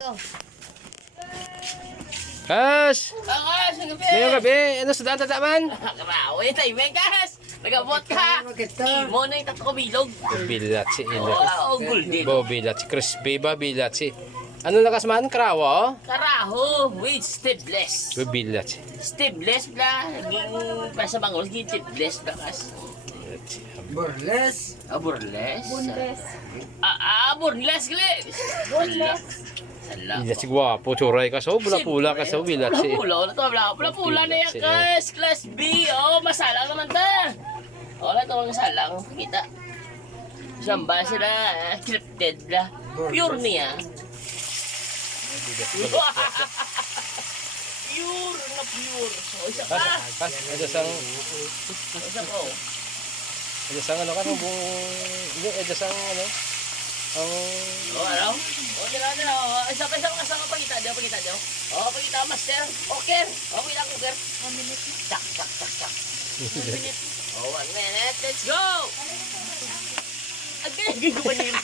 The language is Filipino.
Kas! Bakas, ang gabi! Ngayong gabi, ano sa daan-tataman? Karaoy, tayo, Megas! Nagabot ka! Imo na yung tatlo bilog. Bilat si Ilo. Oo, golden. Bilat si Crispy ba? Bilat si... Ano nakasmaan? Karawa? Karaho, with stibless. Bilat si... Stibless bla, naging para sa bangol, naging stibless bakas. Bilat si... Burles. Burles? Bundes. Burles, glis! Bundes. Bilat si Guwapo. Churay ka so. Pula-pula ka so. Bilat si... Pula-pula na yan, kas. Class B, oh, masalang naman ta. Oh, na ito ang salang. Kita. Samba sila, scripted bla. Pure niya. Pure na pure. O, isa Kas, pa. kas, ito sang... Isa ko. Ito sang ano ka? Ito sang ano? Ang... O, ano? O, dila. Isa pa, pagkita daw. O, pagkita, master. Okay. O, pagkita, cooker. 1 minute. Chak. 1 minute. O, 1 minute. Let's go! Agay ko pa niya.